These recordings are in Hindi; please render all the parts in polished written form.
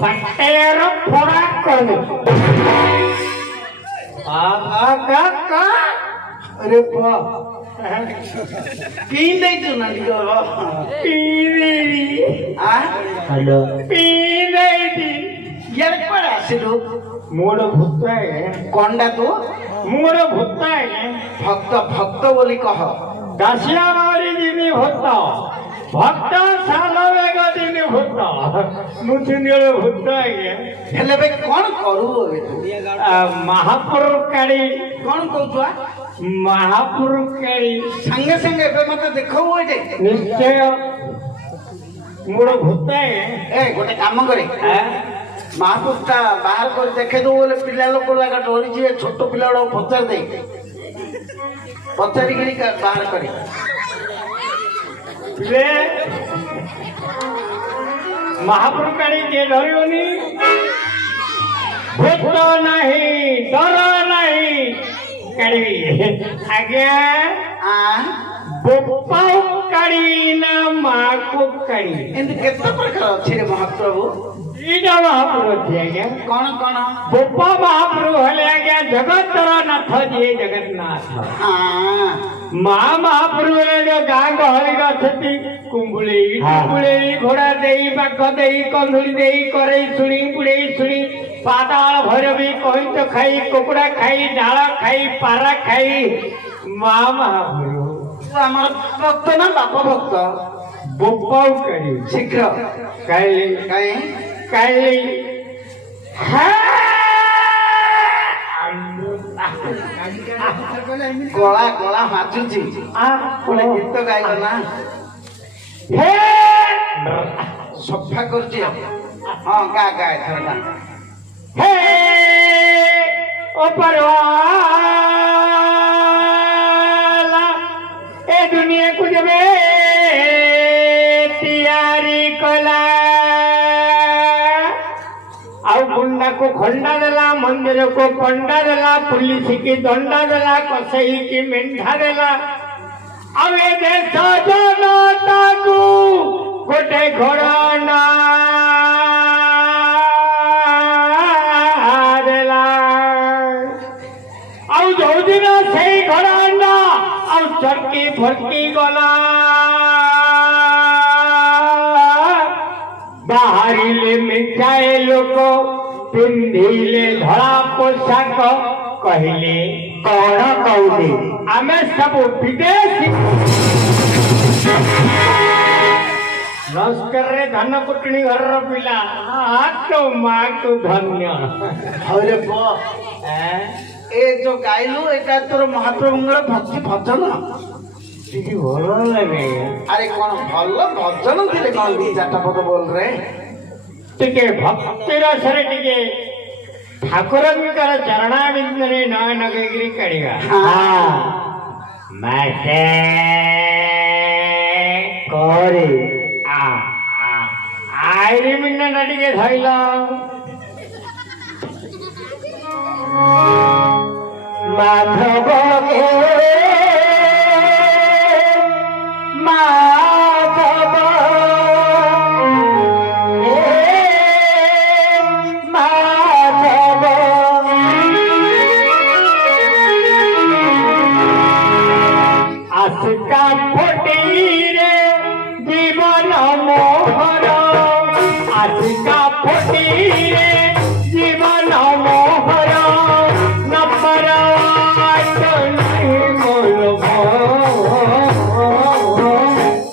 ಪಟ್ಟೆಯರು ಕೊಡಾಕೋದು अरे पींदाಯ್ತು ನನಗೆ ಹಲೋ पींदाಯ್ತು ಎಲ್ಪಡ ଆସିଲୁ ಮೂಡು ಭೂತ కొండకు ಮೂಡು ಭೂತ ଭକ୍ତ ଭକ୍ତ ବୋଲି କହ ଦାସିଆ ମାରି ଦିନି ଭୂତ ଭକ୍ତ ସାଲ ବେଗ ଦିନି ଭୂତ ମୁଁ ତିନିବେଳେ ଭୂତ ଆଜ୍ଞା ହେଲେ ବେ କଣ କରୁ ମହାପୁର କାଳି କଣ କହୁଛୁ ମହାପୁର କାଳି ସାଙ୍ଗେ ସାଙ୍ଗେ ଏବେ ମତେ ଦେଖାଉ ଏଇଠି ନିଶ୍ଚୟ ମୋର ଭୂତ ଏ ଗୋଟେ କାମ କରେ ମହାପୁରୁଟା ବାହାର କରି ଦେଖେଇ ଦଉ ବୋଲେ ପିଲା ଲୋକ ଯାକ ଡରିଯିବେ ଛୋଟ ପିଲା ଗୁଡାକୁ ପଚାରି ଦେଇ ପଚାରିକିରି ବାହାର କରି ମହାପୁର କାଳି କିଏ ଡରିବନି ଭୂତ ନାହିଁ ଡର ନାହିଁ କାଳି ଆଜ୍ଞା ବୋପାଉ କାଳି ନା ମାକୁ କାଳି ଏମିତି କେତେ ପ୍ରକାର ଅଛି ରେ ମହାପ୍ରଭୁ ଏଇଟା ମହାପୁର ଅଛି ଆଜ୍ଞା କଣ କଣ ବୋପା ମହାପ୍ରଭୁ ହେଲେ ଆଜ୍ଞା ଜଗତର ନାଥ ଯିଏ ଜଗନ୍ନାଥ ମା ମହାପ୍ରଭୁ ହେଲେ ଗାଁ ଗହଳି ଅଛନ୍ତି କୁମ୍ଭୁଳେଇ ଟୁଙ୍ଗୁଳେଇ ଘୋଡ଼ା ଦେଇ ବାଘ ଦେଇ କନ୍ଧୁଳି ଦେଇ କରେଇ ଶୁଣି ପୁଡ଼େଇ ଶୁଣି ପାତାଳ ଭୈରବୀ କଇଁଚ ଖାଇ କୁକୁଡ଼ା ଖାଇ ଡାଳ ଖାଇ ପାରା ଖାଇ ମା ମହାପ୍ରଭୁ ଆମର ଭକ୍ତ ନା ବାପ ଭକ୍ତ ବୋପାଉ କାଳି ଶୀଘ୍ର କାଳି କାହିଁ କାଳି ଗଳା ଗଳା ମାଚୁଛି ଗୋଟେ ଗୀତ ଗାଇବ ନା ସଫା କରୁଛି ହଁ ଗା ଗା ଏଥର ଗା हे ओ परवाला ए दुनिया को जब तैयारी कला ଆଉ ଗୁଣ୍ଡାକୁ ଖଣ୍ଡା ଦେଲା ମନ୍ଦିରକୁ ପଣ୍ଡା ଦେଲା ପୁଲିସ କି ଦଣ୍ଡା ଦେଲା କସେଇ କି ମେଣ୍ଢା ଦେଲା ଆଉ ଏ ଦେଶ ଜନତାକୁ ଗୋଟେ ଘୋଡ଼ଣା ଦେଲା ଆଉ ଯୋଉଦିନ ସେଇ ଘୋଡ଼ଣା ଆଉ ଚର୍କି ଫର୍କି ଗଲା ବାହାରିଲେ ମିଠାଏ ଲୋକ ପିନ୍ଧିଲେ ଧଳା ପୋଷାକ କହିଲେ କଣ କହୁଛେ ଆମେ ସବୁ ବିଦେଶୀ ନମସ୍କାରରେ ଧାନ କୁଟୁଣୀ ଘରର ପିଲା ହାତ ମାକୁ ଧନ୍ୟ ହଇରେ ପୁଅ ଏ ଯୋଉ ଗାଇଲୁ ଏଇଟା ତୋର ମହାପ୍ରଭୁଙ୍କର ଭକ୍ତି ଭଜନ ଟିକେ ଭଲ ଲାଗେ ଆରେ କଣ ଭଲ ଭଜନ ଥିଲେ କଣ ଦି ଚାରିଟା ପଦ ବୋଲ ରେ ଟିକେ ଭକ୍ତି ରସରେ ଟିକେ ଠାକୁରଙ୍କର ଚରଣା ବିନ୍ଦୁରେ ନୟ ନଗେଇକିରି କାଢିବା ମାସେ করে আইরি মিনাটা ଟିକେ ধইল মাধব মাধব মাধব আসকা ফটি রে জীবন মোহর আসকা ফটি রে জীবন মোহর নপর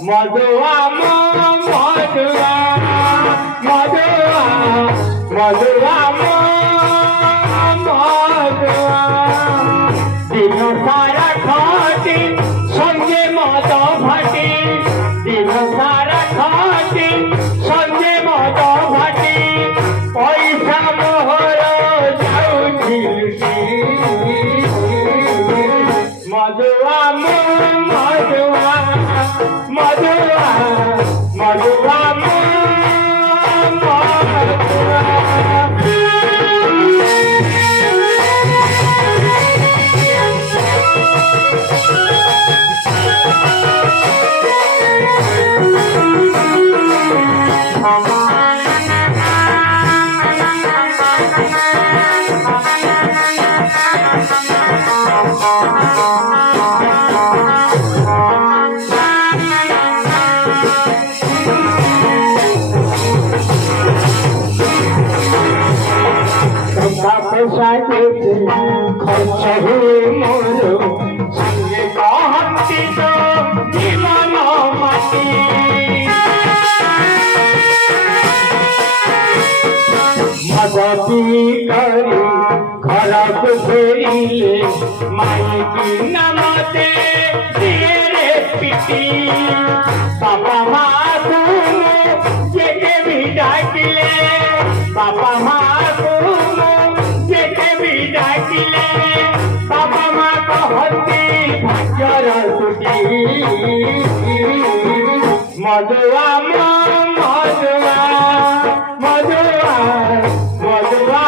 মধুয়া মধুয়া মধুয়া মধুয়া মধুয়া দিন সারা খাটি সঙ্গে মদ ভাটি দিন সারা খাটি সঙ্গে ବହୁ ମୋର ସାଙ୍ଗେ କହନ୍ତି ତ ଜୀବନ ମାଟି ମଦ ପିଇ କରି ଘରକୁ ଫେରିଲେ ମାଇକି ନା ମତେ ଦିଏରେ ପିଟି ବାପା ମାକୁ ଯେତେ ବି ଡାକିଲେ ବାପା ମାକୁ ଯେତେ ବି ଡାକିଲେ ବାପା ମା କହନ୍ତି ଭାଗ୍ୟର ତୁଟି ମଧୁଆ ମଧୁଆ ମଧୁଆ ମଧୁଆ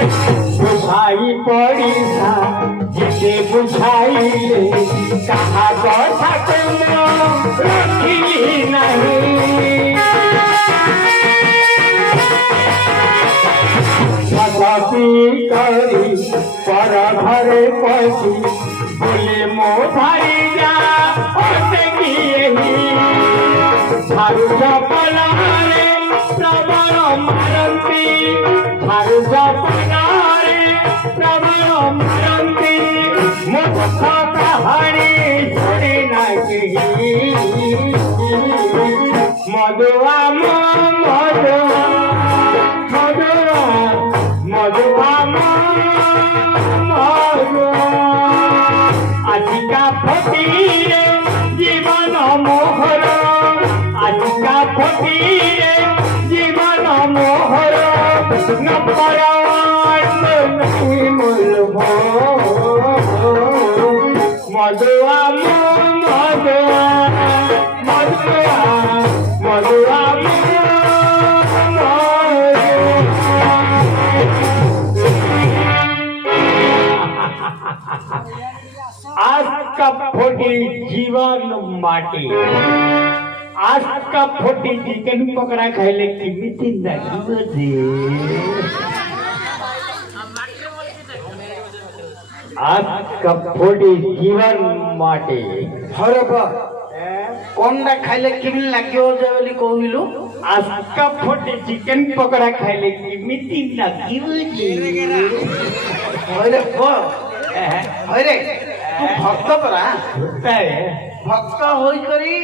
बुझाई पड़ीसा जिसे बुझाइले कहा কথা কোনো রখিলি नहीं सदी करी पर घरे पसी बोले मो भाई जा ओते किए थारु जपलारे प्रबल मारंती थारु जपलारे प्रबल मारंती मुख कहानी छोड़ी नहीं मधुआ मधुआ मधुआ मधुआ मधुआ আজিকা ফটিরে জীবন মোহর আজিকা ফটিরে জীবন মোহর মধুয়া মধুয়া মধুয়া মধুয়া आज का फोटी जीवन माटी आज का फोटी चिकन पकड़ा खाइले किमिति লাগিব जे आज का फोटी जीवन माटी हरे बा कोनडा खाइले किमिल लागियो जे बोली कहबिलु आज का फोटी चिकन पकड़ा खाइले किमिति লাগিব जे हरे बा हरे तू भक्त परा भक्त होई करी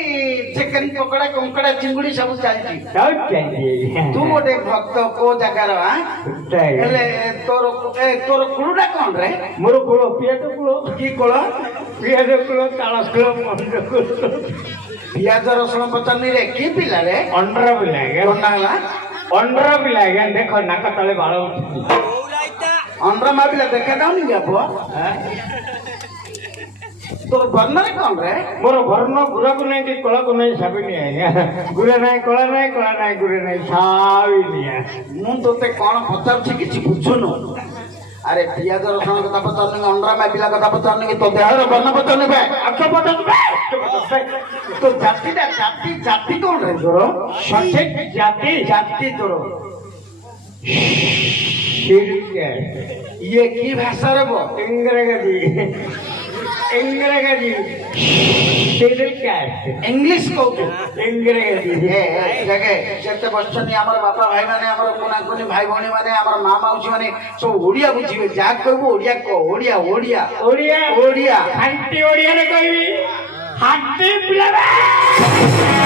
चिकन पकोड़ा कंकड़ा चिंगुड़ी सब चलती तू गोटे भक्त को जगार हेले तोर कुलुडा कौन रे मोर कुल पियाज कुल की कुल पियाज कुल ताल कुल मंड कुल पियाज रसुण पचनी रे की पिला रे अंडर पिला कोना हला अंडर पिला देखो नाक तले बाळ अंडर माबिला देखा दाउनी गपो तोर बर्नर कौन रे मोर घरनो गुरा को नहीं कि कला को नहीं साबिनी है गुरा नहीं कला नहीं गुरा नहीं साबिनी है मु तोते कोन पचार छी किछि बुझुनो अरे पियाज रसुण कथा पचारनी अंडा माबिला कथा पचारनी तो देहर बर्न पचारनी बे अच्छा पचार तो जाति कौन रे तोर सठिक जाति तोर ये की भाषा रे बो इंग्रजी शेड्यूल कास्ट इंग्लिश कहू इंग्रजी जगह जते बसछनी हमर बापा भाई माने हमर कोना कोनी भाई भौणी माने हमर माँ माउसी माने सब ओडिया बुझिबे जा कहबो ओडिया को ओडिया ओडिया ओडिया ओडिया खांटी ओडिया रे कहबी हाटी पिलाबे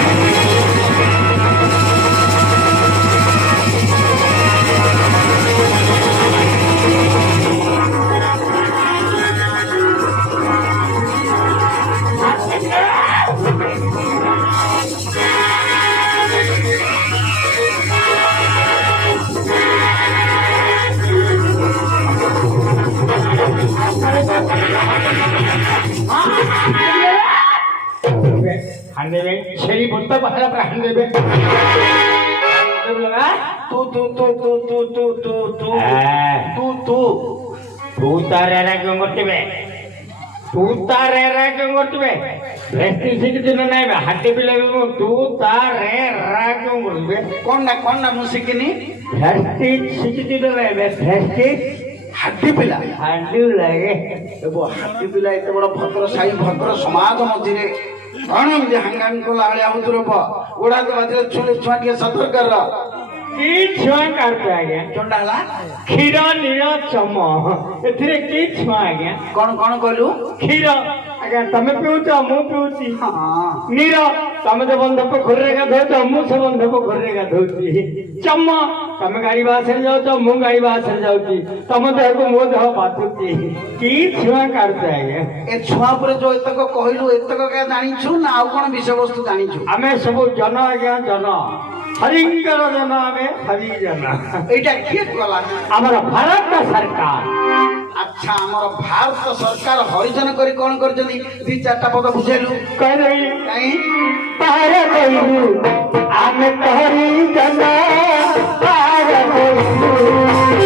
छेड़ी बुत्ता पहला प्राण देवे लगा तू तारे क्यों करते तू तारे क्यों करते भ्रष्टी शिखिन ना हाथी पिला तू तारे क्यों करते कौन ना मु शिखिनी भ्रष्टी शिखिन भ्रष्टी हाथी पिला हाथी लगे हाथी पिला एत बड़ भद्र साई भद्र समाज मझे कौन एमती हंगामी कला भाई आउथुर गोड़ा बाजरे छुले छुआ टे सतर्क की छुआ काटते आज्ञा चंडा हला क्षीर नीर चम एथिरे की छुआ आज्ञा कौन कहलु क्षीर आज्ञा तमे पिउछ मु पिउची हां नीर तमे तो बंध पोखरी गाधौच मु से बंध पोखरी गाधौची चम तमे गाड़ी बासरे जाउछ मु गाड़ी बासरे जाउची तम देह को मो देह बाथुची की छुआ काटते आज्ञा ए छुआ पर जो एतक कहलु एतक के जानिछु ना आ कोन विषय वस्तु जानिछु आमे सब जन आज्ञा जन हरिंकर जन आमे हरि जन एटा किए कला हमर भारत सरकार अच्छा हमर भारत सरकार हरिजन करी कोन करजनी दी चारटा पद बुझेलु कह रही काई पार कइलु आमे तोहरी जन पार कइलु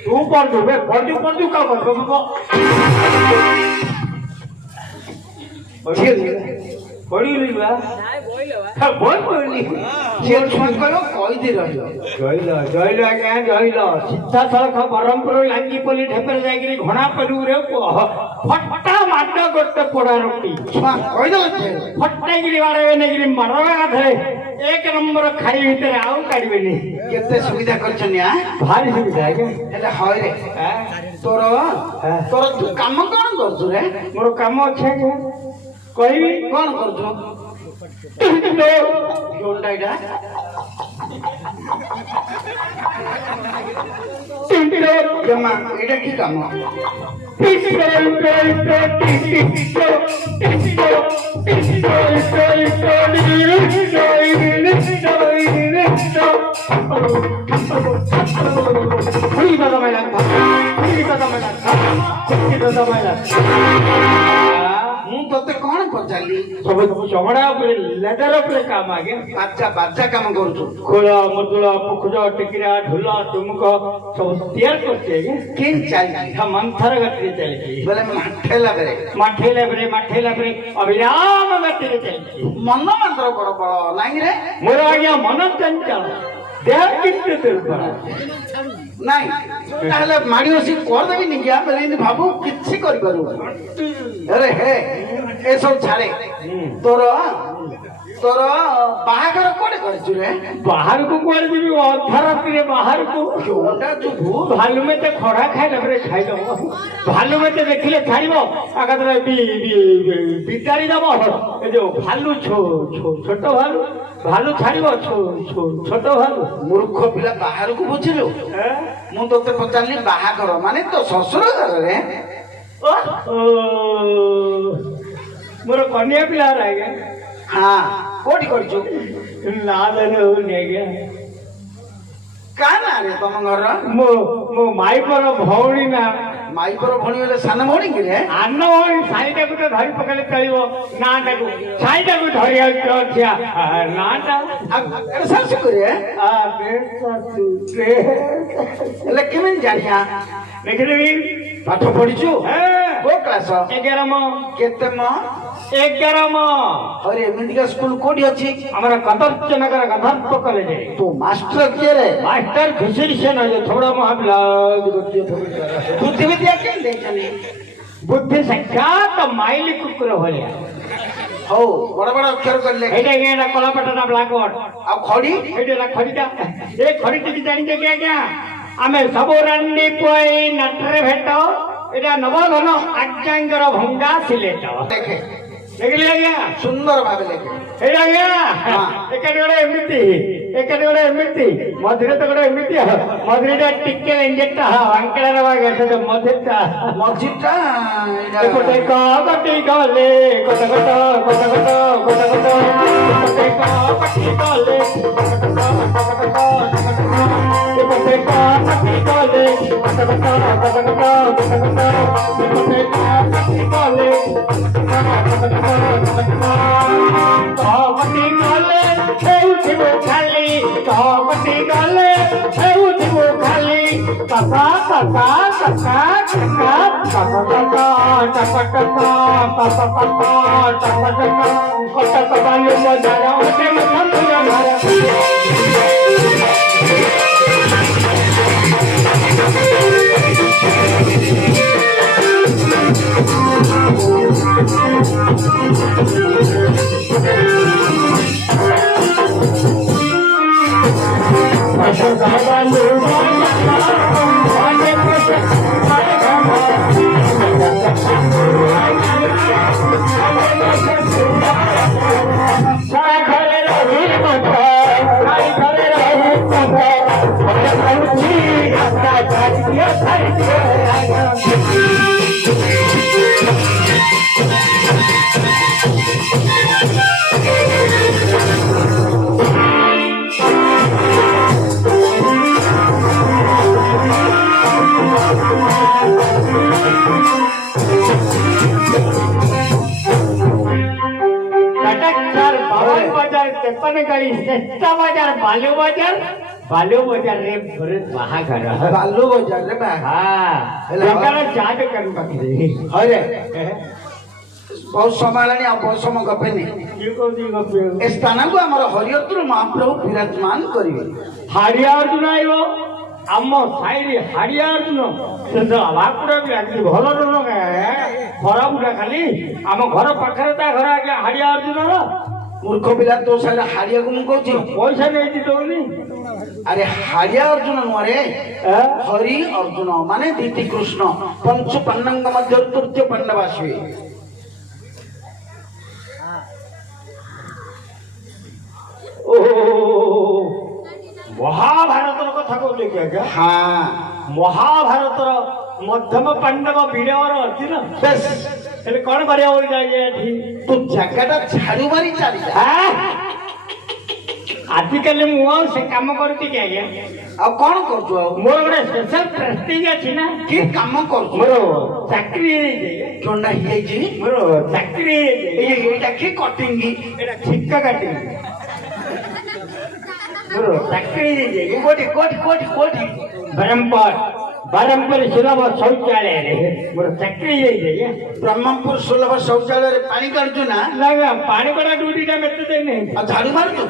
तू पढ़ का पढ़ी लिबा हां बोल बोली जे छुआ कयो कहि दे रहलो जइल आज्ञा जइल सीधा सड़क बरमपुर लागी पली ढेपर जागिरी घोड़ा पलू रे फट्टा माट गोटे पोड़ा रोटी छुआ कहि दे फट्टा गिरी बाड़े नेगिरी मारवा गाधे एक नंबर खाई भीतर आउ काढबेनी केते सुविधा करछनी आ भारी सुविधा आज्ञा हेले होय रे तोर तू काम कोन करछु रे मोर काम अछि आज्ञा कहबी कोन करछु जोंडा इडा जमा एटा की काम ମୁଁ ତତେ କଣ ପଚାରିଲି ସବୁ ଚମଡ଼ା ଉପରେ ଲେଦର ଉପରେ କାମ ଆଜ୍ଞା ବାଜା କାମ କରୁଛୁ ଖୋଳ ମୃଦୁଳ ପୁଖୁଜ ଟିକିରା ଢୋଲ ଟୁମୁକ ସବୁ ତିଆରି କରୁଛି ଆଜ୍ଞା କେନ୍ ଚାଲିଛି ମନ୍ଥର ଗତିରେ ଚାଲିଛି ବୋଲେ ମାଠେଇଲା ପରେ ଅବିରାମ ଗତିରେ ଚାଲିଛି ମନ ମାତ୍ର ବଡ ବଡ ନାଇଁ ରେ ମୋର ଆଜ୍ଞା ମନ ଚଞ୍ଚଳ ଦେହ କିନ୍ତୁ ଦୁର୍ବଳ ନାଇଁ ତାହେଲେ ମାଡ଼ି ବସି କରିଦେବି ନିକି ବୋଲେ ଏମିତି ଭାବୁ କିଛି କରିପାରିବୁ ଆରେ ହେ ଏସବୁ ଛାଡେ ତୋର ବାହାଘର କୋଉଠି କରିଛୁ ରେ ବାହାରକୁ କୁଆଡେ ଯିବି ଅର୍ଦ୍ଧରାତ୍ରିରେ ବାହାରକୁ ଯୋଉଟା ଯିବୁ ଭାଲୁ ମେତେ ଖଡା ଖାଇଲା ପରେ ଖାଇଦବ ଭାଲୁ ମେତେ ଦେଖିଲେ ଛାଡିବ ଏକାଥରେ ବିଦାରି ଦବ ଏ ଯୋଉ ଭାଲୁ ଛୋଟ ଭାଲୁ ଛାଡିବ ଛୋଟ ଭାଲୁ ମୂର୍ଖ ପିଲା ବାହାରକୁ ବୁଝିଲୁ ମୁଁ ତୋତେ ପଚାରିଲି ବାହାଘର ମାନେ ତୋ ଶ୍ୱଶୁର ଘରରେ ମୋର କନ୍ୟା ପିଲା ଆଜ୍ଞା ହଁ କୋଉଠି କରିଛୁ ନା ହଉନି ଆଜ୍ଞା का ना रे तुम घर ମୋ ମାଇପର ଭଉଣୀ ନା ମାଇପର ଭଉଣୀ ହେଲେ ସାନ ଭଉଣୀ କି ରେ ଆନ ଭଉଣୀ ସାଇଟାକୁ ତ ଧରି ପକେଇଲେ ଚଳିବ ନାଟାକୁ ସାଇଟାକୁ ଧରିବାକୁ ଅଛି ନାଟା ଶାଶୁ ରେ ହେଲେ କେମିତି ଜାଣିଆ ଦେଖିଦେବି ପାଠ ପଢିଛୁ କୋଉ କ୍ଲାସ 11 କେତେ ମ 11 ଆରେ ଏମିତିକା ସ୍କୁଲ କୋଉଠି ଅଛି ଆମର କଦର୍ଚ୍ଚନଗର ଗଧର୍ପ କଲେଜ ତୁ ମାଷ୍ଟର କିଏ ରେ ମାଷ୍ଟର ଘୁଷୁରୀ ସେନ ଥୋड़ा ମହାବିଲା ବୁଦ୍ଧି ବିଦ୍ୟା କେମିତି ଦେଇଛନ୍ତି ବୁଦ୍ଧି ସାକ୍ଷାତ ମାଇଲି କୁକୁର ଭଳିଆ ହଉ ବଡ ବଡ ଅକ୍ଷର କରିଲେ ଏଇଟା ଏଇଟା କଳାପଟନା ବ୍ଲାକ୍ ବୋର୍ଡ ଆଉ ଖଡି ଏଇଟା ଖଡିଟା ଏ ଖଡିଟି ଜାଣିଛ କି ଆଜ୍ଞା ଆମେ ସବୁ ରାଣ୍ଡି ପଇ ନାଟରେ ଭେଟ ଏଇଟା ନବଧନ ଆଜ୍ଞାଙ୍କର ଭଙ୍ଗା ସିଲେଟ ଦେଖେ ଦେଖିଲି ଆଜ୍ଞା ସୁନ୍ଦର ଭାବେ ଲେଖେ ଏଇଟା ଆଜ୍ଞା ଏକାଠି ଗୋଟେ ଏମିତି ମଝିରେ ତ ଗୋଟେ ଏମିତି ମଝିରେ ଟିକେ ଇଞ୍ଜେକ୍ଟ ଆଙ୍କେଳାର ମଝିଟା ଏପଟେ କଟି ଗଲେ କଟ କଟ କଟ କଟ କଟ କଟ ଏପଟେ କଟି ଗଲେ ଏପଟେ କଟି ଗଲେ କଟ କଟ କଟ କଟ କଟ କଟ ଏପଟେ କଟି ଗଲେ କଟି ଗଲେ ହେଉଥିବ ଖାଲି କଟି ଗଲେ ହେଉଥିବ ଖାଲି କକା କକା କକା କକା କକା ଟକ ଟକ କକା କକା ଟକ ଟକ କଟକ ବାଲୁ ବଜାର ଓଟେ ମଧୁର ଘର बालू बाजार रे भरत बाहाघर बालू बाजार रे बा बेकार चाट कर पकड़े अरे बहुत समय लानी आ बहुत समय गपेनी ये को दी गपे ए स्थान को हमर हरियत्र महाप्रभु विराजमान करिवे हाड़िया अर्जुन आइबो आम साइरी हाड़िया अर्जुन से आवाकुड़ा भी आगि भलो न खराब उठा खाली आम घर पाखरे ता घर आगे हाड़िया अर्जुन रो मूर्ख पिला तो साला हाड़िया को मु कहूची पैसा नहीं दी दौनी अरे हाड़िया अर्जुन नुरे हरि अर्जुन माने दीति कृष्ण पंच पांडव मध्य तृतीय पांडव आसवे ओ महाभारत कथा कहले क्या हाँ महाभारत मध्यम पांडव विड़वर अच्छी ना बस हेले कौन करिया बोल जाए तू जगह झाड़ू मारी चली आजिकल मु से काम करती क्या आ कौन करछु मोर गोटे स्पेशल प्रेस्टीज अछि ना की काम करछु मोर चाकरी कोंडा हियै जी मोर चाकरी एटा की कटिंग एटा छिक्का काटिंग मोर चाकरी कोठी कोठी कोठी कोठी ब्रह्मपुर सुलभ शौचालय रे मोर चाकरी ब्रह्मपुर सुलभ शौचालय रे पानी काढछु ना लगा पानी बड़ा ड्यूटी टा मेते देने आ झाड़ू मारछु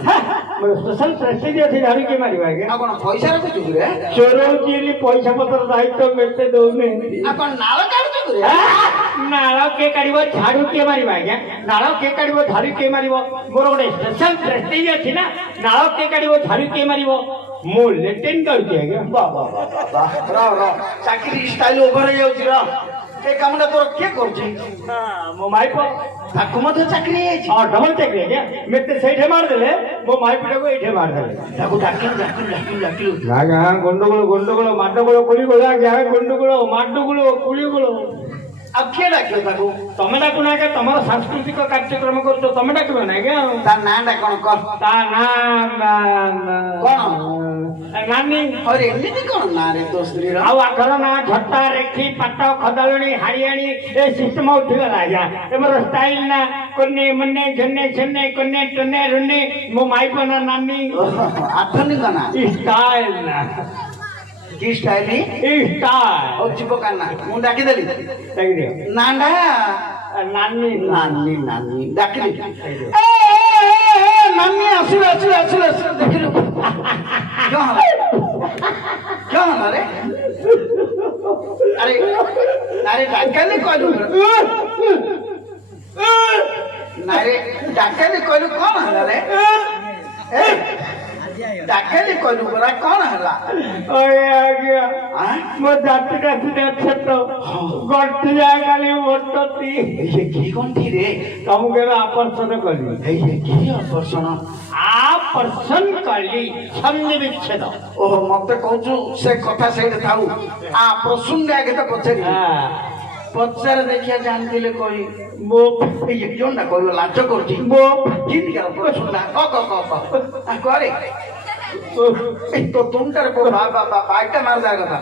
मोर स्पेशल प्रेस्टीज अछि झाड़ू के मारिबा के आ कोन पैसा रखछु रे चोरौची पैसा पत्र दायित्व मेते दौने आ कोन नाळ काढछु रे नाळ के काढिबो झाड़ू के मारिबा के नाळ के काढिबो झाड़ू के मारिबो मोर गोटे स्पेशल प्रेस्टीज अछि ना नाळ के काढिबो झाड़ू के मारिबो मो लेटेन करती है क्या बाबा रा चाकरी स्टाइल ओवर हो जाउछि रा ए कामना तोर के करछि मो माइपो ताकू मते चाकरी है और डबल चाकरी है क्या मेते सेठे मार देले मो माइपटा को एठे मार देले ताकू डाकिलु लागा गोंडगोल माडगोल कुलीगोल आगे गोंडगोल माडगोल कुलीगोल अब के डाकियो ताकू तमे डाकु ना के तमर सांस्कृतिक कार्यक्रम करतो तमे डाकबो ना के ता नांडा कोन कर ता ना कोन ନାନୀ ଆରେ ଏମିତି କଣ ନା ରେ ତୋ ସ୍ତ୍ରୀର ଆଉ ଆଗର ନା ଝଟା ରେଖି ପାଟ ଖଦାଳୁଣି ହାରିଆଣି ଏ ସିଷ୍ଟମ ଉଠିଗଲା ଆଜ୍ଞା ଆମର ଷ୍ଟାଇଲ ନା କନେ ମନେ ଝନେ ଛେନେ କନେ ଟନେ ରୁନେ ମୋ ମାଇପ ନା ନାନୀ ଆଧୁନିକ ନା ଷ୍ଟାଇଲ ନା କି ଷ୍ଟାଇଲ ଷ୍ଟାଇଲ ଆଉ ଯିବ କାନା ମୁଁ ଡାକିଦେଲି ନାଣ୍ଡା ନାନୀ ନାନୀ ନାନୀ ଡାକିଲି ନାନୀ ଆସିଲେ ଆସିଲେ ଆସିଲେ ଆସିଲେ ଦେଖିଲୁ क्या होना रे अरे अरे डाक्याने कहलु नारे डाक्याने कहलु कौन हला रे डाक्याने कहलु बरा कौन हला ओए आ गया मो जाति का सीधा छटो गट्टी जाए खाली मोटती ये की गंठी रे तुम केबे आकर्षण करली ये की आकर्षण आकर्षण करली सन्नि विच्छेद ओह मते कहू से कथा सेठे थाउ आ प्रसंग आगे तो पछरी पचार देखिया जानतिले कोई मो ये क्यों ना कोई लाज करती मो किन का प्रसंग करे तो तुम तर को बाबा बाइटा मार जाएगा था